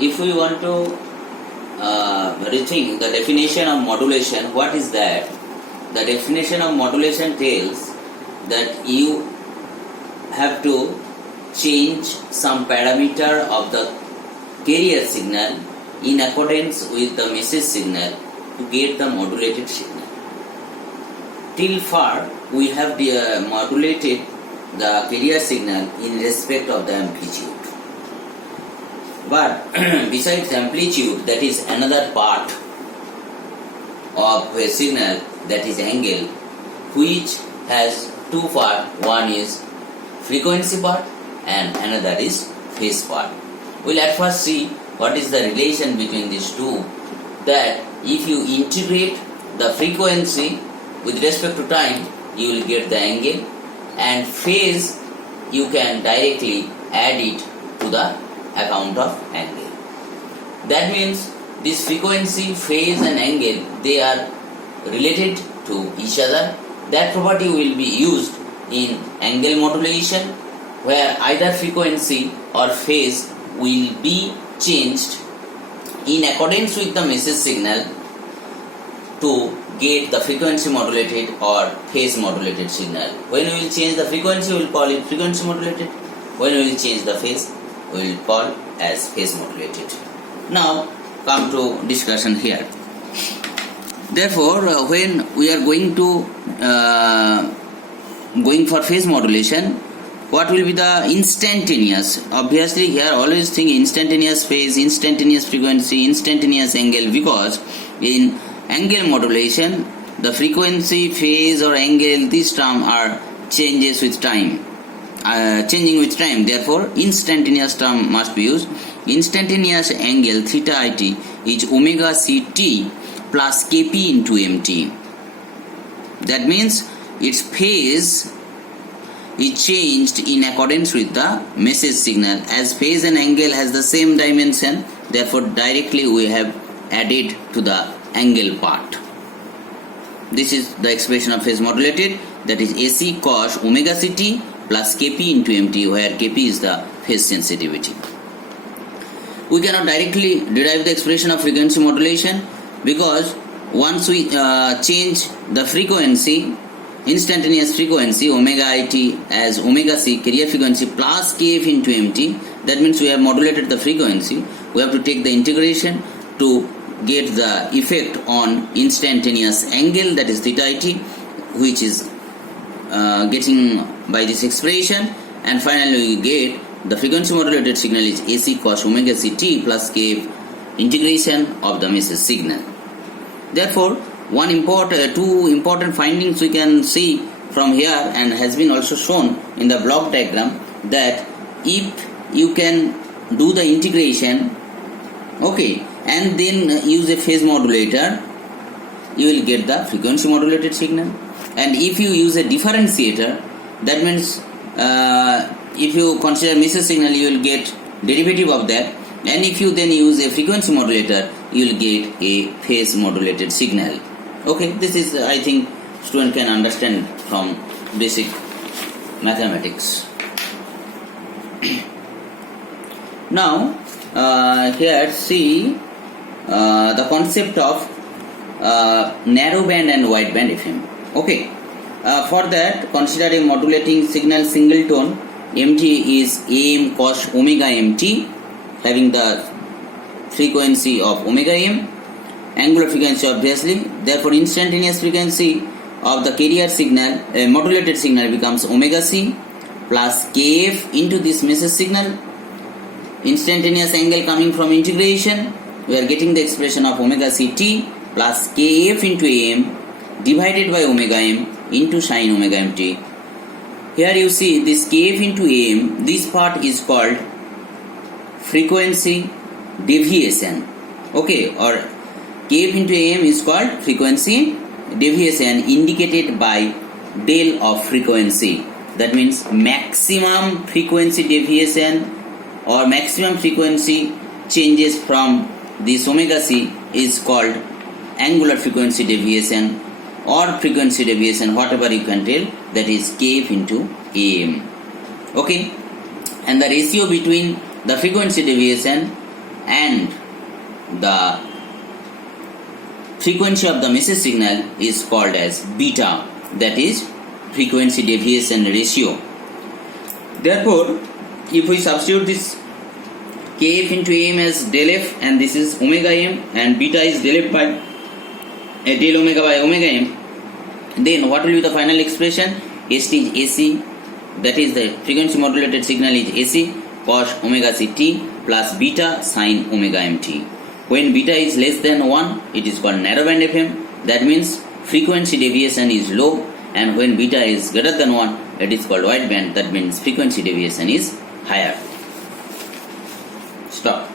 if we want to rethink the definition of modulation, what is that? The definition of modulation tells that you have to change some parameter of the carrier signal in accordance with the message signal to get the modulated signal. Till far we have modulated the carrier signal in respect of the amplitude. But besides amplitude, that is another part of a signal, that is angle, which has two parts. One is frequency part and another is phase part. We'll at first see what is the relation between these two. That if you integrate the frequency with respect to time, you will get the angle, and phase you can directly add it to the account of angle. That means this frequency, phase and angle, they are related to each other. That property will be used in angle modulation, where either frequency or phase will be changed in accordance with the message signal to get the frequency modulated or phase modulated signal. When we will change the frequency, we will call it frequency modulated. When we will change the phase, we will call as phase modulated. Now come to discussion here. Therefore, when we are going for phase modulation, what will be the instantaneous? Obviously here always think instantaneous phase, instantaneous frequency, instantaneous angle, because in angle modulation the frequency, phase or angle, these terms are changes with time, changing with time. Therefore instantaneous term must be used. Instantaneous angle theta it is omega ct plus kp into mt. That means its phase is changed in accordance with the message signal. As phase and angle has the same dimension, therefore directly we have added to the angle part. This is the expression of phase modulated, that is AC cos omega ct plus kp into mt, where kp is the phase sensitivity. We cannot directly derive the expression of frequency modulation, because once we change the frequency, instantaneous frequency omega it as omega c carrier frequency plus kf into mt, that means we have modulated the frequency. We have to take the integration to get the effect on instantaneous angle, that is theta it, which is getting by this expression, and finally we get the frequency modulated signal is AC cos omega ct plus kf integration of the message signal. Therefore two important findings we can see from here, and has been also shown in the block diagram, that if you can do the integration, okay, and then use a phase modulator, you will get the frequency modulated signal. And if you use a differentiator, that means if you consider message signal, you will get derivative of that, and if you then use a frequency modulator, you will get a phase modulated signal. Okay, this is I think student can understand from basic mathematics. Now here see the concept of narrow band and wide band FM. Okay, for that consider a modulating signal single tone. MT is AM cos omega MT, having the frequency of omega m, angular frequency obviously. Therefore instantaneous frequency of the carrier signal, modulated signal, becomes omega c plus kf into this message signal. Instantaneous angle coming from integration, we are getting the expression of omega ct plus kf into am divided by omega m into sin omega mt. Here you see this kf into am, this part is called frequency deviation. Okay, or kf into am is called frequency deviation, indicated by del of frequency. That means maximum frequency deviation or maximum frequency changes from this omega c is called angular frequency deviation or frequency deviation, whatever you can tell, that is kf into am. Okay, and the ratio between the frequency deviation and the frequency of the message signal is called as beta, that is frequency deviation ratio. Therefore, if we substitute this kf into m as del f, and this is omega m, and beta is del f by del omega by omega m, then what will be the final expression? St is AC, that is the frequency modulated signal is AC cos omega c t plus beta sin omega m t. When beta is less than 1, it is called narrowband FM, that means frequency deviation is low, and when beta is greater than 1, it is called wideband, that means frequency deviation is higher. Stop.